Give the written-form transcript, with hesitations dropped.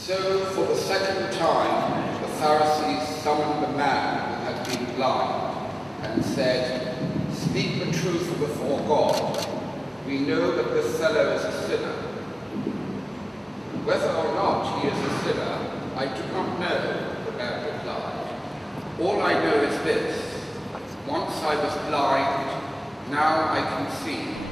So, for the second time, the Pharisees summoned the man who had been blind and said, "Speak the truth before God. We know that this fellow is a sinner. Whether or not he is a sinner, I do not know," the man replied. "All I know is this: once I was blind, now I can see."